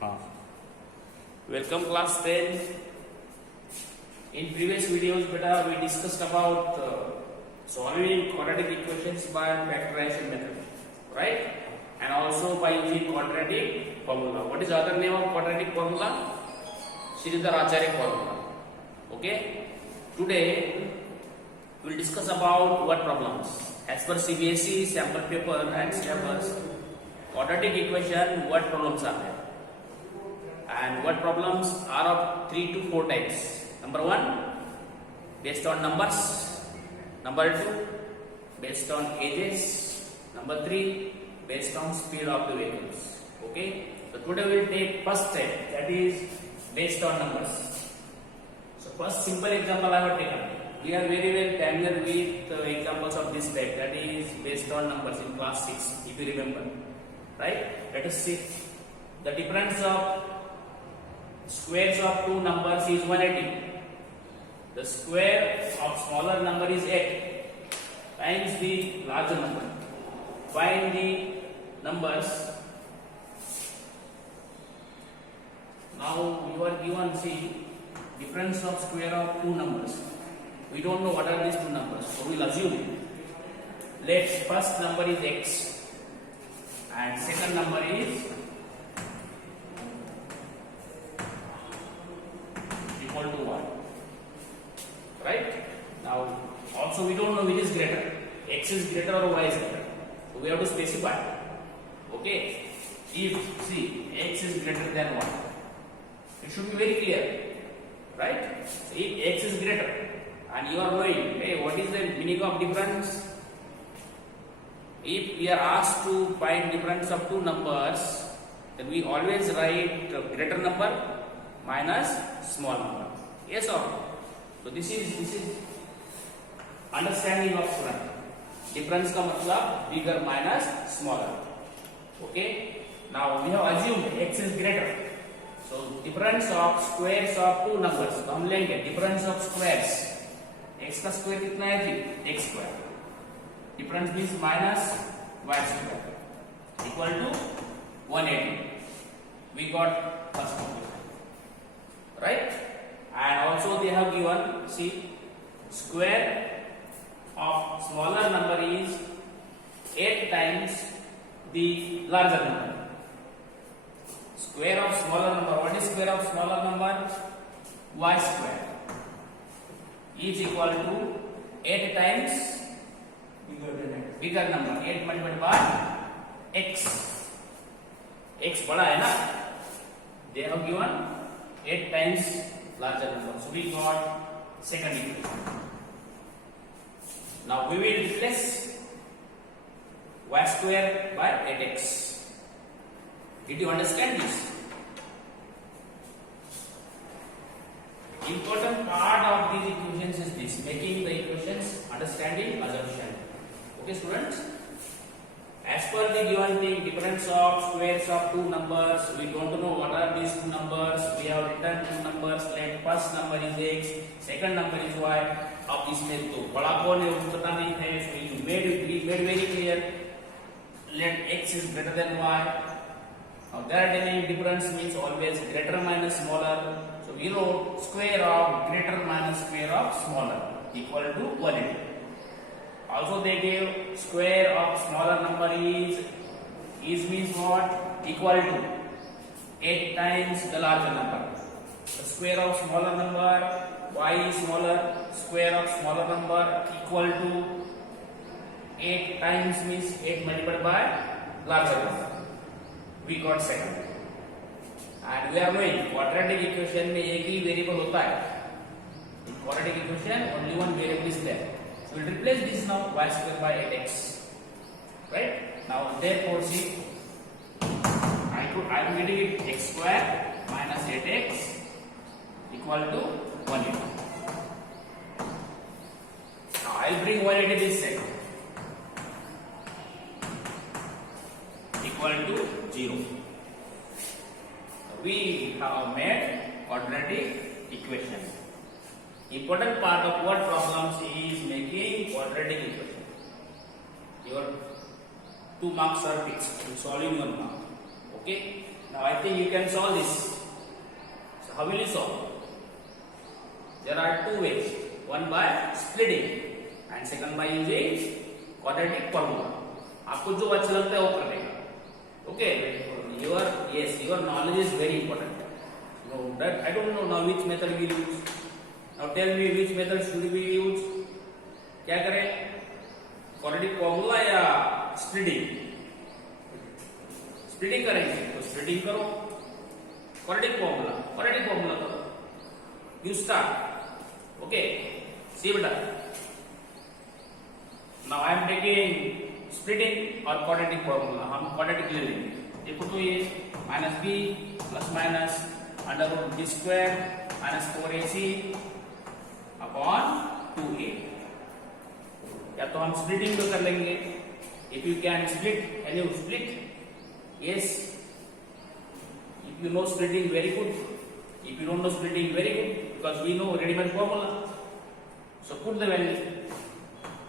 हाँ, welcome class 10. In previous videos, beta, we discussed about solving quadratic equations by factorization method, right? And also by using quadratic formula. What is the other name of quadratic formula? Sridhar Acharya formula. Okay. Today we will discuss about what problems. As per CBSE sample paper and syllabus, quadratic equation, what problems are there? And what problems are of 3 to 4 types. Number 1, based on numbers. Number 2, based on ages. Number 3, based on speed of the vehicles. Okay. So today we will take first step, that is based on numbers. So first simple example I have taken. We are very well familiar with examples of this type, that is based on numbers in class 6, if you remember. Right? Let us see. The difference of squares of two numbers is 180. The square of smaller number is 8 times the larger number. Find the numbers. Now you are given, see, difference of square of two numbers. We don't know what are these two numbers, so we will assume. Let first number is x and second number is equal to 1. Right? Now also we don't know which is greater. X is greater or y is greater. So we have to specify. Okay? If see x is greater than 1, it should be very clear. Right? So if x is greater and you are knowing, hey, what is the meaning of difference? If we are asked to find difference of two numbers, then we always write greater number minus small number. Yes or no? So this is understanding of student. Difference का मतलब bigger minus smaller. Okay. Now we have assumed x is greater. So difference of squares of two numbers. तो हम लेंगे difference of squares. x का square कितना है जी? X square. Difference means minus y square equal to 180. We got first one. Right? And also they have given, see, square of smaller number is 8 times the larger number. Square of smaller number, what is square of smaller number? Y square is equal to 8 times bigger number, 8 multiplied by x. X बड़ा है ना? They have given 8 times larger number. So we got second equation. Now we will replace y square by 8x. Did you understand this? Important part of these equations is this, making the equations understanding assumption. Okay students? As per the given thing, difference of squares of two numbers, we don't know what are these two numbers. We have written two numbers. Let first number is x, second number is y. अब इसमें तो बड़ा कौन है वो पता नहीं है. So you made very clear. Let x is greater than y. Now there remaining difference means always greater minus smaller. So we wrote square of greater minus square of smaller equal to 180. Also they gave square of smaller number is means what? Equal to 8 times the larger number. The square of smaller number, y is smaller, square of smaller number equal to 8 times means 8 multiplied by larger number. We got second. And we are knowing quadratic equation में एक ही variable होता है. In quadratic equation only one variable is there. So we will replace this now, y square by 8x. Right? Now therefore see, I am getting it x square minus 8x equal to 180. Now I will bring 180 this side equal to 0. We have made quadratic equation. Important part of what problems is making quadratic equation. Your 2 marks are fixed in solving 1 mark. Okay. Now I think you can solve this. So how will you solve? There are two ways. One by splitting and second by using quadratic formula. आपको जो अच्छा लगता है वो करने का. Okay. Your knowledge is very important. No, that I don't know now which method we use. Now tell me which method should we use? क्या करें? Quadratic formula या splitting? Splitting करेंगे तो splitting करो. Quadratic formula करो. You start. Okay. See beta. Now I am taking splitting और quadratic formula. हम quadratic ले लेंगे. देखो तो ये minus b plus minus under root b square minus 4ac upon 2a. या तो हम स्प्लिटिंग तो कर लेंगे. If you can split can you split? Yes. If you know splitting very good. If you don't know splitting very good because we know readymade formula. So put the value.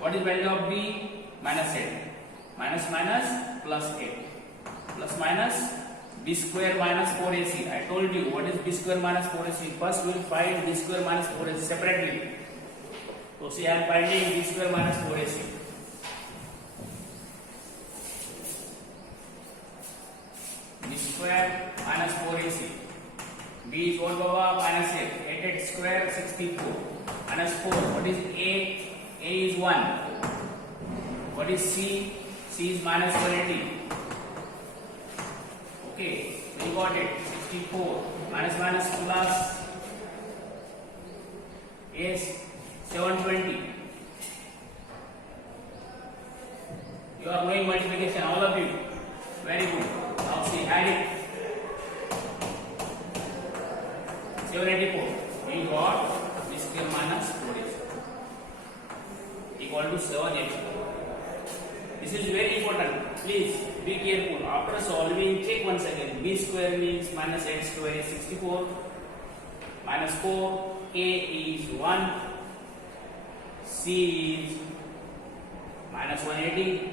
What is value of b? Minus 8 minus minus plus 8 plus minus b square minus 4ac. I told you what is b square minus 4ac. First we will find b square minus 4ac separately. So see I am finding b square minus 4ac. b square minus 4ac. b is what baba? Minus 8. 8 square 64 minus 4. What is a? A is 1. What is c? C is minus 180. Okay, so you got it. 64 minus minus plus is 720. You are knowing multiplication, all of you. Very good. Now see, add it. 784. We got b square minus 4ac equal to 784. This is very important. Please be careful. After solving, check once again. B square means minus 8 square is 64. Minus 4. A is 1. C is minus 180.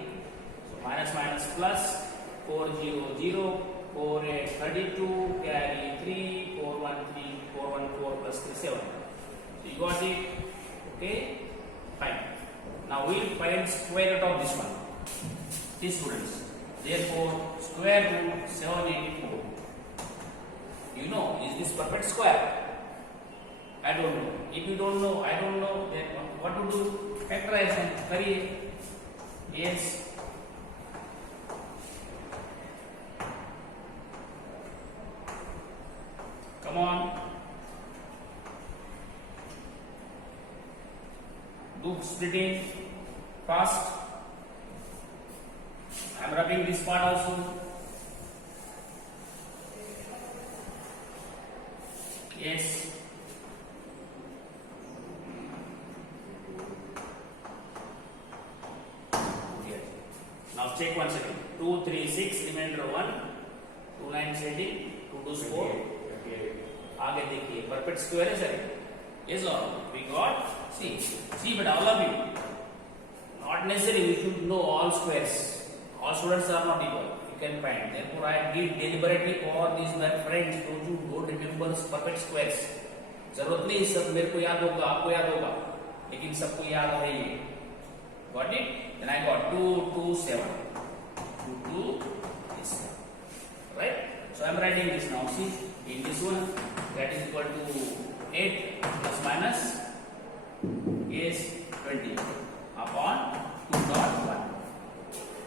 So minus minus plus 400. 4 8 32. Carry 3. 413. 414 plus 3 7. So you got it. Okay. Fine. Now we will find square root of this one. These students. Therefore, square root 784. You know, is this perfect square? I don't know. If you don't know, I don't know. Then what to do? Factorization. Very yes. Come on. Do splitting fast. I am rubbing this part also. Yes. Yes. Now check once again. 2, 3, 6, remainder 1. 2 9 18, 2 2 4. आगे देखिए perfect square है sir. Yes or no? We got. See, but all of you. Not necessary. You should know all squares. All students are not equal. You can find. Therefore, I give deliberately for these my friends those who don't remember perfect squares. जरूरत नहीं सब मेरे को याद होगा, आपको याद होगा, लेकिन सबको याद है ये. Got it? Then I got 2 2 7. 2 2 is 7. Right? So I am writing this now. See, in this one that is equal to 8 plus minus is 20 upon 2 dot 1.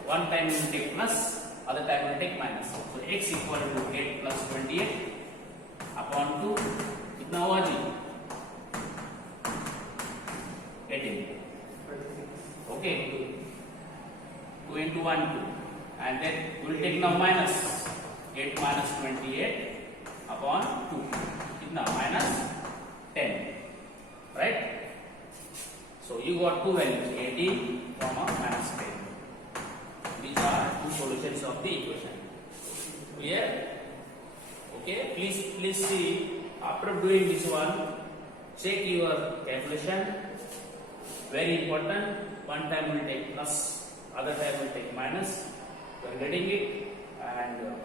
One time we will take plus, other time we will take minus. So x equal to 8 plus 28 upon 2. कितना हुआ जी? 18. Okay. 2 into 1 2. And then we will take now minus. 8 minus 28 upon 2. कितना? Minus 10. Right? So you got two values 18, minus 10. These are two solutions of the equation. Clear? Okay. Please see. After doing this one, check your calculation. Very important. One time we will take plus, other time we will take minus. You are getting it, and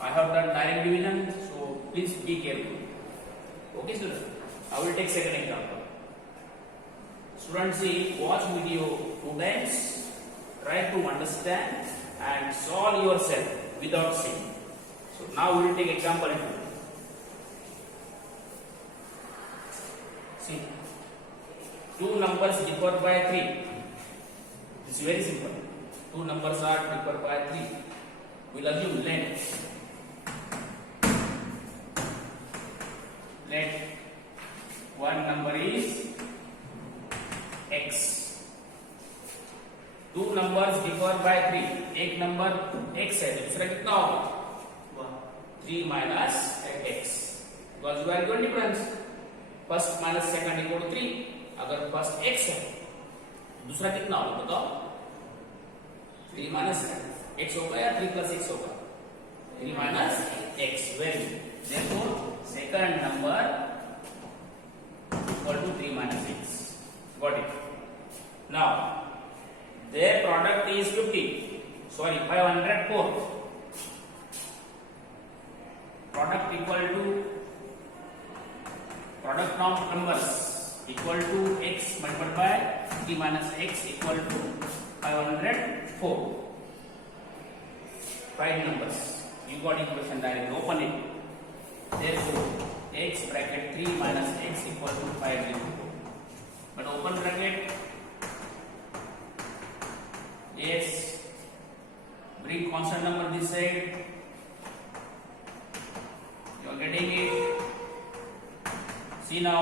I have done direct division, so please be careful. Okay, students. I will take second example. Students, see, watch video 2 times, try to understand and solve yourself without seeing. So now we will take example 2. See, two numbers differ by 3. This is very simple. Two numbers are differ by 3. We'll assume let one number is x. Two numbers differ by 3. एक number x है, दूसरा कितना होगा 3 minus x, because you are given difference. First minus second equal to 3. अगर first x है, दूसरा कितना होगा बताओ 3 minus x होगा या 3 plus x होगा 3 minus x. Very good. therefore second number equal to 3 minus x. got it? Now their product is 504. Product equal to product of numbers equal to x multiplied by 3 minus x equal to 504. Find numbers. You got equation directly. Open it. Therefore x bracket 3 minus x equal to 504. But open bracket. Yes. Bring constant number this side. You are getting it. See now,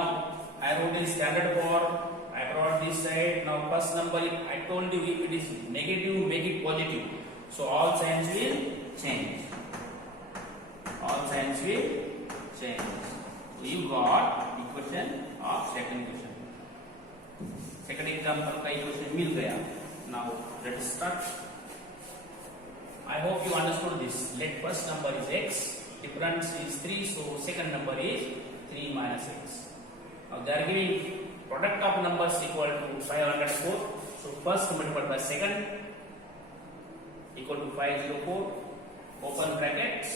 I wrote in standard form. I brought this side. Now first number, I told you if it is negative, make it positive. So all signs will change. All signs will change. So you got equation of second equation. Second example का equation मिल गया. Now let's start. I hope you understood this. Let first number is x. Difference is 3. So second number is 3 minus x. Now they are giving product of numbers equal to 504. So first multiplied by second equal to 504. Open brackets.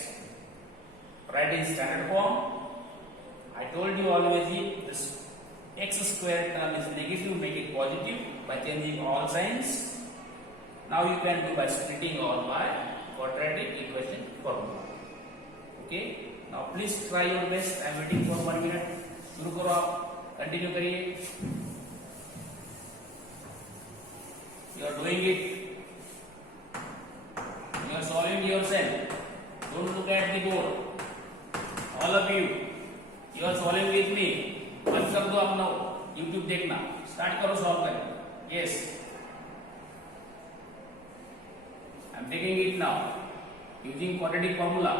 Write in standard form. I told you always if this x square term is negative, make it positive by changing all signs. Now you can do by splitting all by quadratic equation formula. Okay. Now please try your best. I am waiting for 1 minute. शुरू करो आप, continue करिए. You are doing it. You are solving yourself. Don't look at the board. All of you. You are solving with me. बंद कर दो अपना YouTube देखना. Start करो solve करना. Yes. I am taking it now. Using quadratic formula.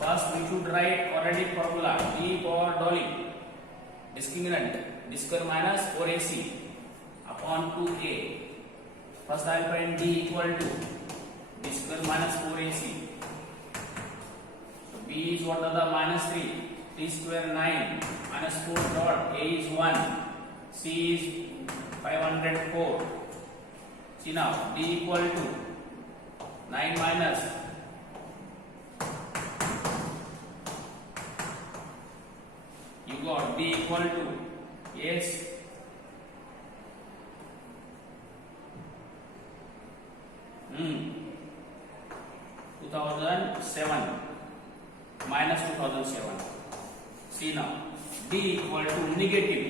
First we should write quadratic formula. D for Dolly. Discriminant. D square minus 4ac upon 2a. First I will find D equal to D square minus 4ac. So B is what are the minus 3. 3 square 9 minus 4 dot. A is 1. C is 504. See now D equal to 9 minus you got D equal to yes 2007 minus 2007. See now D equal to negative.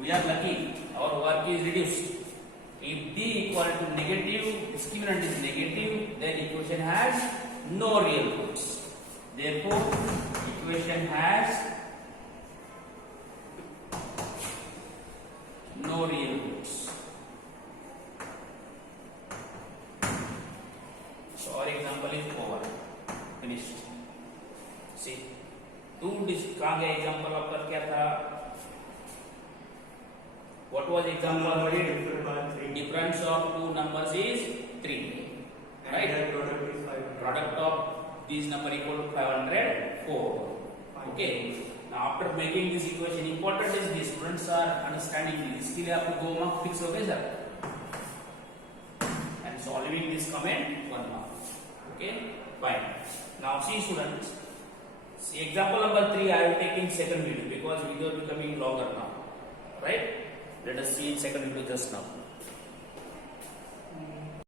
We are lucky, our work is reduced. If D equal to negative, discriminant is negative, then equation has no real roots. Therefore, equation has no real roots. So our example is over. Finished. See, कहाँ गया example आपका क्या था? What was example? Difference of two numbers is 3. Right? Product of these number equal to 504. Okay. Now after making this equation, important is the students are understanding this. इसके लिए आपको 2 mark fix हो गए sir. Solving this comment, 1 mark. Okay, fine. Now see students, see example number 3 I will take in second video because video is becoming longer now, right? Let us see in second video just now.